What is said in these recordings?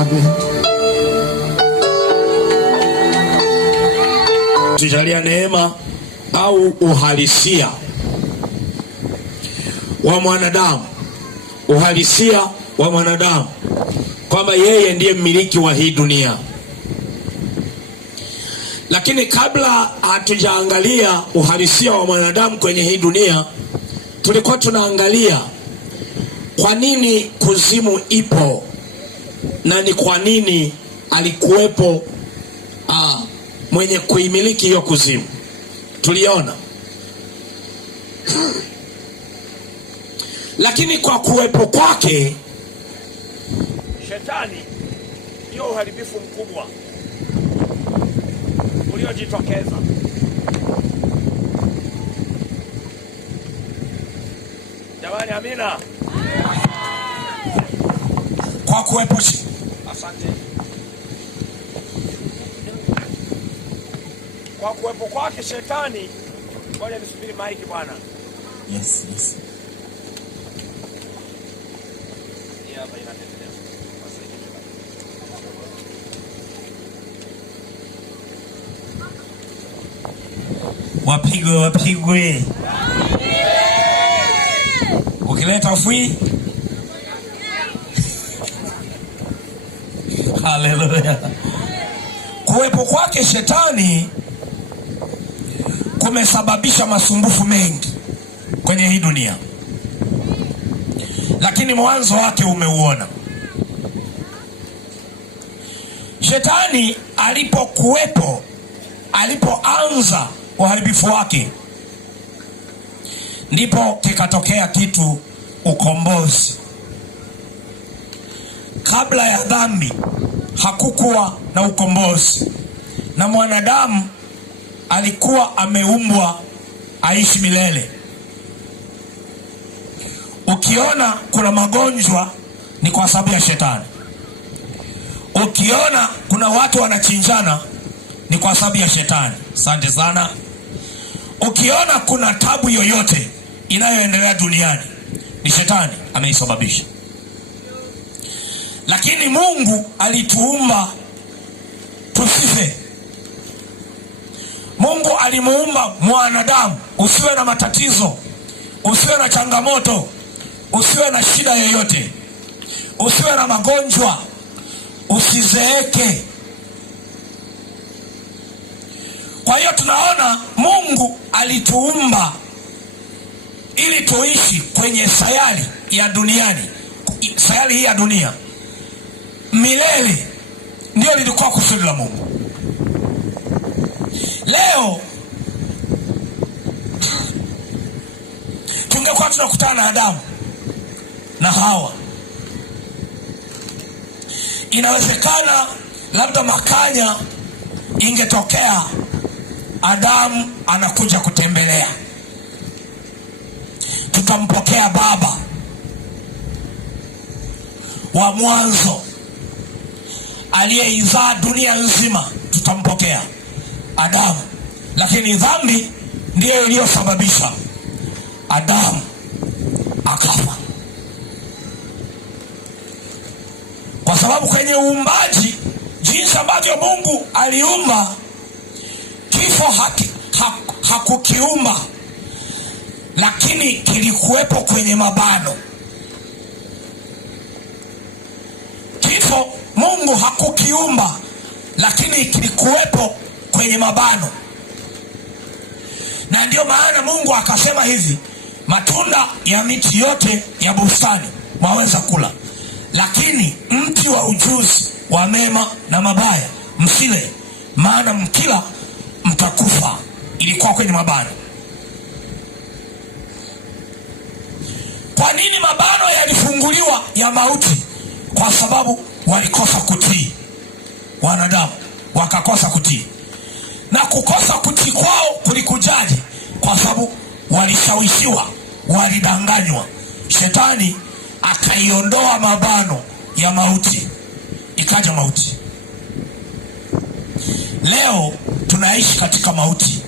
Amen. Tujalia neema au uhalisia wa mwanadamu, uhalisia wa mwanadamu kwamba yeye ndiye mmiliki wa hii dunia. Lakini kabla hatujaangalia uhalisia wa mwanadamu kwenye hii dunia, tulikuwa tunaangalia kwa nini kuzimu ipo na ni kwa nini alikuwepo mwenye kuimiliki hiyo kuzimu. Tuliona. Lakini kwa kuwepo kwake Shetani ndio uharibifu mkubwa uliojitokeza. Jamani, amina. Kwa kuwepo asante. Kwa kuwepo kwake Shetani, ngoja nisubiri maiki bwana. Yes. Hapa inaendelea. Wapigwe. Ukileta fui. Haleluya. Kuwepo kwake Shetani kumesababisha masumbufu mengi kwenye hii dunia, lakini mwanzo wake umeuona. Shetani alipokuwepo, alipoanza uharibifu wake, ndipo kikatokea kitu, ukombozi. Kabla ya dhambi hakukuwa na ukombozi, na mwanadamu alikuwa ameumbwa aishi milele. Ukiona kuna magonjwa ni kwa sababu ya Shetani. Ukiona kuna watu wanachinjana ni kwa sababu ya Shetani. Asante sana. Ukiona kuna tabu yoyote inayoendelea duniani ni Shetani ameisababisha. Lakini Mungu alituumba tusife. Mungu alimuumba mwanadamu usiwe na matatizo, usiwe na changamoto, usiwe na shida yoyote, usiwe na magonjwa, usizeeke. Kwa hiyo tunaona Mungu alituumba ili tuishi kwenye sayari ya duniani, sayari hii ya dunia milele. Ndio lilikuwa kusudi la Mungu. Leo tungekuwa tunakutana na Adamu na Hawa, inawezekana labda makanya ingetokea, Adamu anakuja kutembelea, tutampokea baba wa mwanzo aliyeizaa dunia nzima, tutampokea Adamu. Lakini dhambi ndiyo iliyosababisha Adamu akafa, kwa sababu kwenye uumbaji, jinsi ambavyo Mungu aliumba, kifo hakukiumba, lakini kilikuwepo kwenye mabano. Kifo Mungu hakukiumba, lakini kilikuwepo kwenye mabano. Na ndio maana Mungu akasema hivi, matunda ya miti yote ya bustani mwaweza kula, lakini mti wa ujuzi wa mema na mabaya msile, maana mkila mtakufa. Ilikuwa kwenye mabano. Kwa nini mabano yalifunguliwa ya mauti? Kwa sababu walikosa kutii. Wanadamu wakakosa kutii, na kukosa kutii kwao kulikujaje? Kwa sababu walishawishiwa, walidanganywa. Shetani akaiondoa mabano ya mauti, ikaja mauti. Leo tunaishi katika mauti.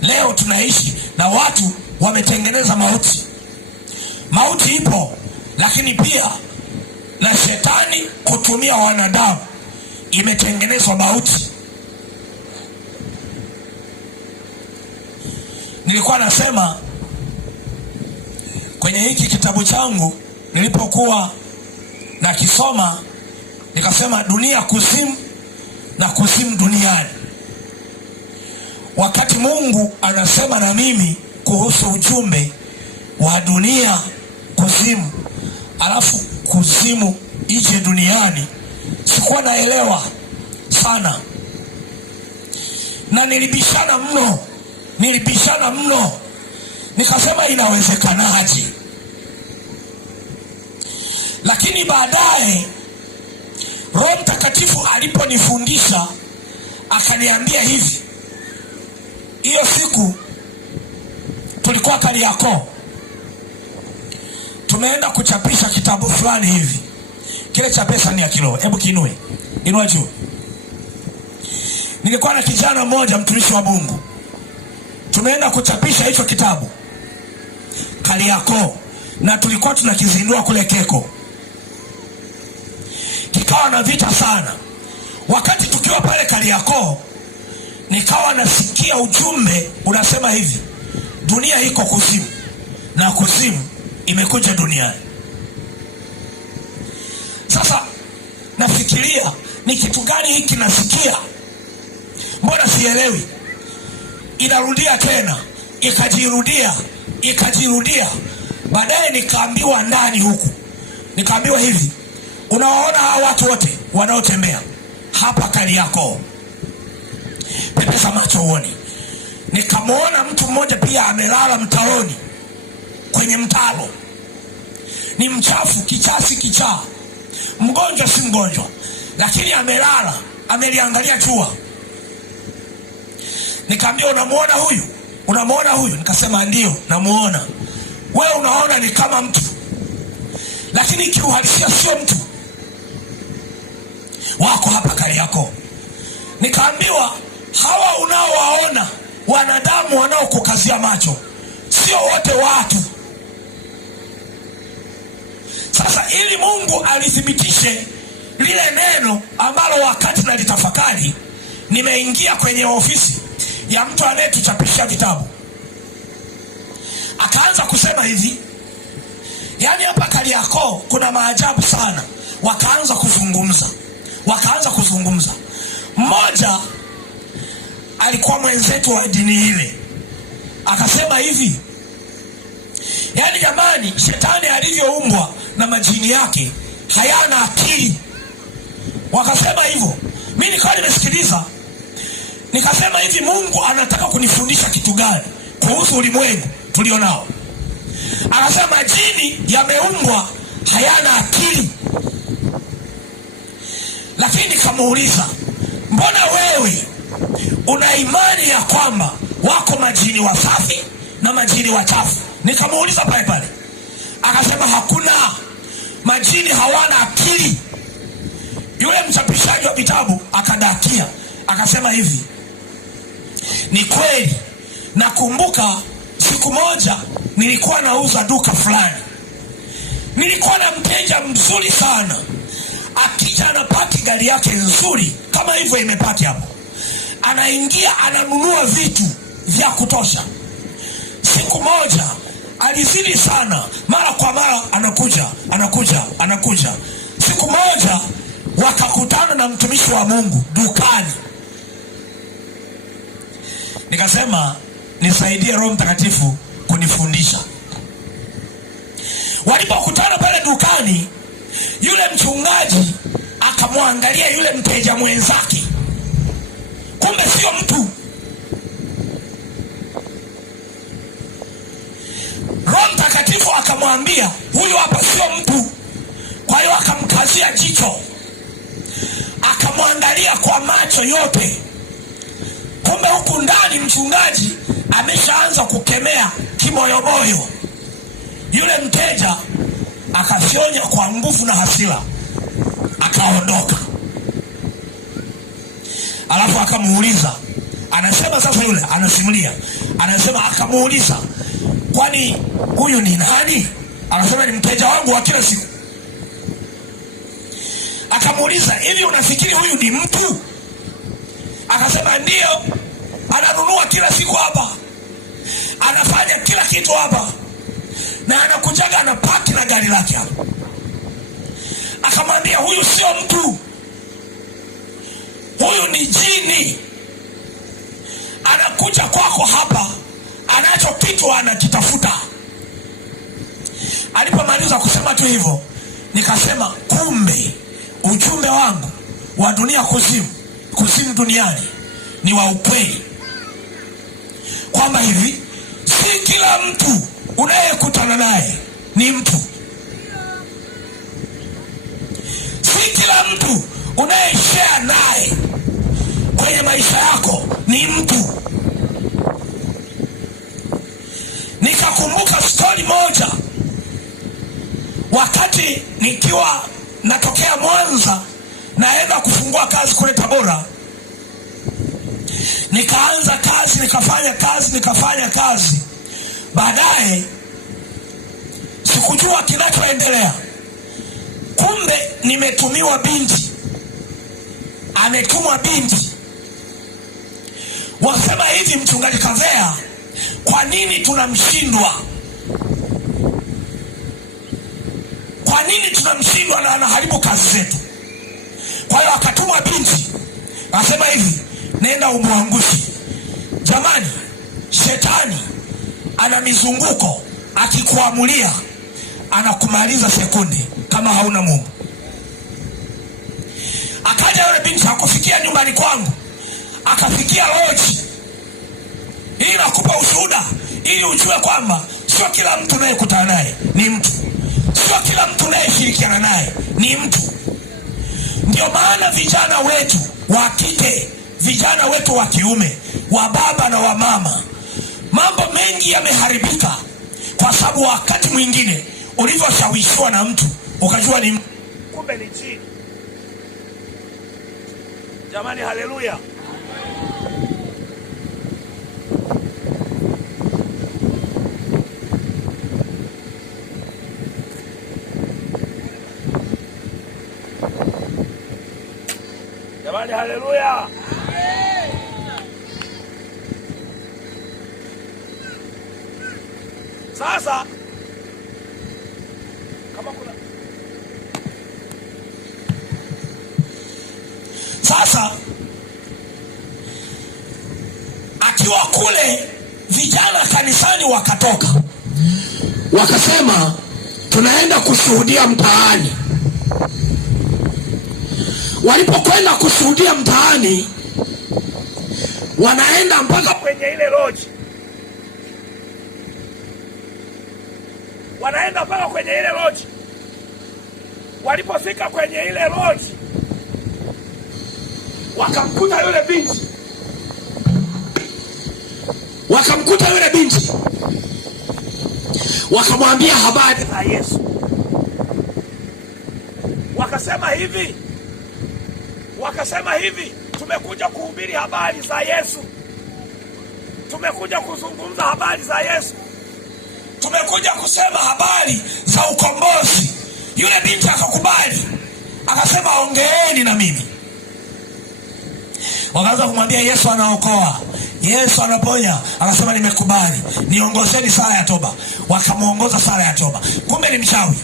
Leo tunaishi na watu wametengeneza mauti. Mauti ipo, lakini pia na shetani kutumia wanadamu imetengenezwa mauti. Nilikuwa nasema kwenye hiki kitabu changu nilipokuwa na kisoma, nikasema dunia kuzimu na kuzimu duniani. Wakati Mungu anasema na mimi kuhusu ujumbe wa dunia kuzimu, alafu kuzimu ije duniani, sikuwa naelewa sana, na nilibishana mno, nikasema inawezekanaje? Lakini baadaye Roho Mtakatifu aliponifundisha akaniambia hivi. Hiyo siku tulikuwa Kariakoo, tumeenda kuchapisha kitabu fulani hivi. Kile cha pesa ni ya kilo, hebu kiinue, inua juu. Nilikuwa na kijana mmoja mtumishi wa Mungu, tumeenda kuchapisha hicho kitabu Kariakoo, na tulikuwa tunakizindua kule Keko. Kikawa na vita sana. Wakati tukiwa pale Kariakoo, nikawa nasikia ujumbe unasema hivi: dunia iko kuzimu na kuzimu imekuja duniani. Sasa nafikiria ni kitu gani hiki nasikia, mbona sielewi? Inarudia tena, ikajirudia. Baadaye nikaambiwa ndani huku, nikaambiwa hivi: unawaona hawa watu wote wanaotembea hapa Kariakoo, pepesa macho uone. Nikamwona mtu mmoja pia amelala mtaoni, kwenye mtalo. Ni mchafu, kichaa, mgonjwa si mgonjwa, lakini amelala, ameliangalia jua. Nikaambia, unamuona huyu? Nikasema ndio namuona. Wewe unaona ni kama mtu, lakini kiuhalisia sio mtu. Wako hapa Kariakoo. Nikaambiwa, hawa unaowaona wanadamu wanaokukazia macho sio wote watu. Sasa ili Mungu alithibitishe lile neno ambalo wakati nalitafakari, nimeingia kwenye ofisi ya mtu anayetuchapisha vitabu. Akaanza kusema hivi, yaani hapa Kariakoo kuna maajabu sana. Wakaanza kuzungumza. Mmoja alikuwa mwenzetu wa dini ile, akasema hivi, yaani jamani, shetani alivyoumbwa na majini yake hayana akili. Wakasema hivyo. Mimi nikawa nimesikiliza, nikasema hivi, Mungu anataka kunifundisha kitu gani kuhusu ulimwengu tulionao? Akasema majini yameumbwa hayana akili. Lakini nikamuuliza, mbona wewe una imani ya kwamba wako majini wasafi na majini wachafu? Nikamuuliza pale. Akasema hakuna, majini hawana akili. Yule mchapishaji wa vitabu akadakia, akasema hivi, ni kweli. Nakumbuka siku moja nilikuwa nauza duka fulani, nilikuwa na mteja mzuri sana. Akija anapaki gari yake nzuri kama hivyo imepaki hapo, anaingia ananunua vitu vya kutosha. Siku moja alizidi sana, mara kwa mara anakuja. Siku moja wakakutana na mtumishi wa Mungu dukani. Nikasema nisaidie Roho Mtakatifu kunifundisha. Walipokutana pale dukani, yule mchungaji akamwangalia yule mteja mwenzake, kumbe sio mtu. Roho Mtakatifu akamwambia, huyu hapa sio mtu. Kwa hiyo akamkazia jicho, akamwangalia kwa macho yote. Kumbe huku ndani mchungaji ameshaanza kukemea kimoyomoyo. Yule mteja akafyonya kwa nguvu na hasira, akaondoka. Alafu akamuuliza, anasema sasa, yule anasimulia, anasema akamuuliza, kwani huyu ni nani? Anasema ni mteja wangu wa kila siku. Akamuuliza, hivi unafikiri huyu ni mtu? Akasema ndio, ananunua kila siku hapa, anafanya kila kitu hapa, na anakujaga anapaki na gari lake hapa. Akamwambia, huyu sio mtu, huyu ni jini. Anakuja kwako hapa, anacho kitu anakitafuta. Alipomaliza kusema tu hivyo, nikasema kumbe ujumbe wangu wa dunia kuzimu duniani ni wa ukweli, kwamba hivi si kila mtu unayekutana naye ni mtu, si kila mtu unayeshare naye kwenye maisha yako ni mtu. Nikakumbuka stori moja, wakati nikiwa natokea Mwanza naenda kufungua kazi kule Tabora. Nikaanza kazi, nikafanya kazi. Baadaye sikujua kinachoendelea. Kumbe nimetumiwa binti, ametumwa binti. Wasema hivi, mchungaji Kavea, kwa nini tunamshindwa? Kwa nini tunamshindwa na anaharibu kazi zetu? Kwa hiyo akatumwa binti, asema hivi, nenda umwangushi. Jamani, shetani ana mizunguko, akikuamulia anakumaliza sekunde kama hauna Mungu. Akaja yule binti, hakufikia nyumbani kwangu, akafikia lodge. Hii nakupa ushuhuda ili ujue kwamba sio kila mtu unayekutana naye ni mtu, sio kila mtu unayeshirikiana naye ni mtu. Ndio maana vijana wetu wa kike, vijana wetu wa kiume, wa baba na wa mama, mambo mengi yameharibika kwa sababu wakati mwingine ulivyoshawishiwa na mtu ukajua ni mtu, kumbe ni jini. Jamani, haleluya. Jamani, haleluya. Sasa kama kuna akiwa kule, vijana kanisani wakatoka wakasema tunaenda kushuhudia mtaani. Walipokwenda kushuhudia mtaani, wanaenda mpaka kwenye ile lodge, wanaenda mpaka kwenye ile lodge. Walipofika kwenye ile lodge, wakamkuta yule binti, wakamwambia habari za Yesu. Wakasema hivi, tumekuja kuhubiri habari za Yesu, tumekuja kuzungumza habari za Yesu, tumekuja kusema habari za ukombozi. Yule binti akakubali, akasema ongeeni na mimi. Wakaanza kumwambia Yesu anaokoa, Yesu anaponya. Akasema nimekubali, niongozeni sala ya toba. Wakamuongoza sala ya toba, kumbe ni mchawi.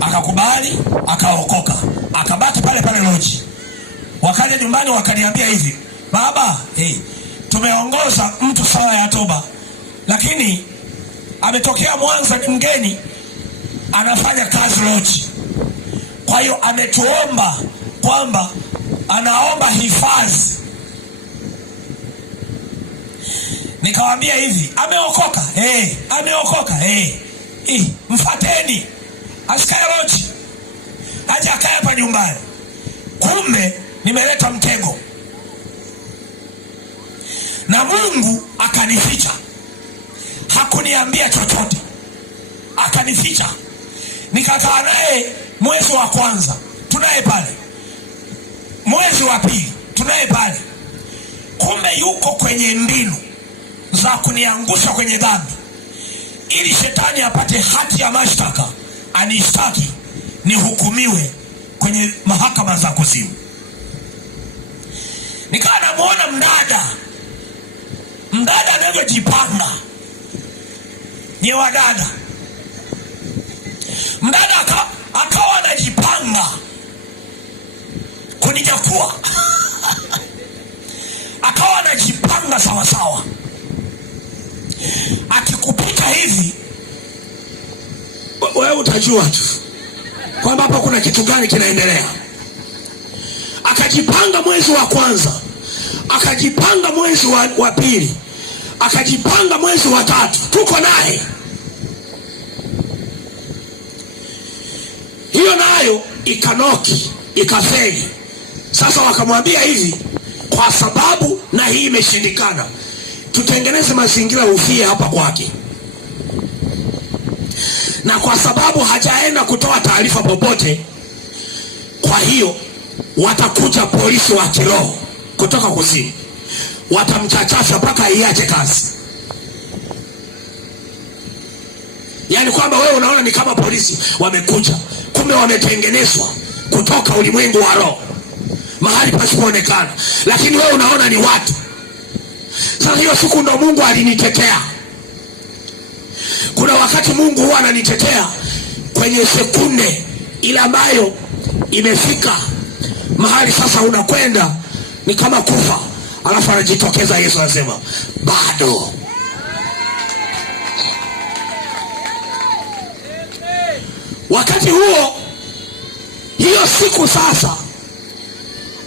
Akakubali, akaokoka, akabaki pale pale loji. Wakaja nyumbani wakaniambia hivi, baba, tumeongoza mtu sala ya toba, lakini ametokea Mwanza, ni mgeni, anafanya kazi loji. Kwa hiyo ametuomba kwamba anaomba hifadhi. Nikamwambia hivi, ameokoka? Ameokoka. Mfateni asikae loji, aje akae hapa nyumbani. Kumbe nimeleta mtego, na Mungu akanificha, hakuniambia chochote, akanificha. Nikakaa naye mwezi wa kwanza, tunaye pale. Mwezi wa pili, tunaye pale. Kumbe yuko kwenye mbinu za kuniangusha kwenye dhambi, ili shetani apate hati ya mashtaka, anishtaki, nihukumiwe kwenye mahakama za kuzimu. Nikawa namuona mdada anavyojipanga, ni wadada, mdada akawa anajipanga kuninyakua akawa anajipanga sawasawa, akikupita hivi wewe utajua tu kwamba hapa kuna kitu gani kinaendelea. Akajipanga mwezi wa kwanza, akajipanga mwezi wa pili, akajipanga mwezi wa tatu, tuko naye. Hiyo nayo ikanoki, ikafeli. Sasa wakamwambia hivi, kwa sababu na hii imeshindikana, tutengeneze mazingira ufie hapa kwake, na kwa sababu hajaenda kutoa taarifa popote, kwa hiyo watakuja polisi wa kiroho kutoka kuzimu, watamchachasa mpaka iache kazi. Yani kwamba wewe unaona ni kama polisi wamekuja, kumbe wametengenezwa kutoka ulimwengu wa roho, mahali pasipoonekana, lakini wewe unaona ni watu. Sasa hiyo siku ndo Mungu alinitetea. Kuna wakati Mungu huwa ananitetea kwenye sekunde ile ambayo imefika mahali sasa unakwenda ni kama kufa, alafu anajitokeza Yesu anasema bado. Wakati huo, hiyo siku sasa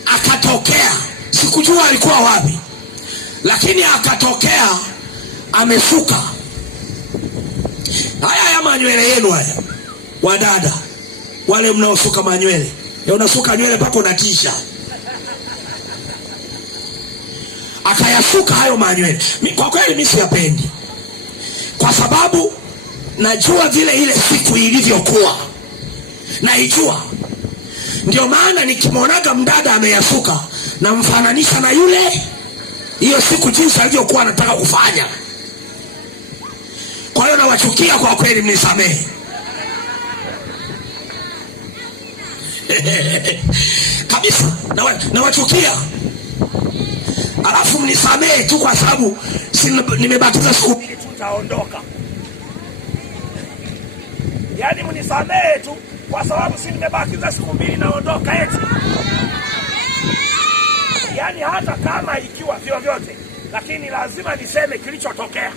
akatokea, sikujua alikuwa wapi, lakini akatokea amesuka. Haya manywele yenu haya, wadada wale mnaosuka manywele, unasuka nywele mpaka unatisha. Akayasuka hayo manywele. Kwa kweli mimi siyapendi, kwa sababu najua vile ile siku ilivyokuwa, naijua. Ndio maana nikimwonaga mdada ameyasuka, namfananisha na yule hiyo siku jinsi alivyokuwa anataka kufanya. Kwa hiyo nawachukia kwa kweli, mnisamehe. Kabisa nawachukia. Alafu mnisamehe tu kwa sababu nimebatiza siku mbili tutaondoka. Yaani mnisamehe tu kwa sababu nimebakiza siku mbili naondoka eti. Yaani hata kama ikiwa vyovyote, lakini lazima niseme kilichotokea.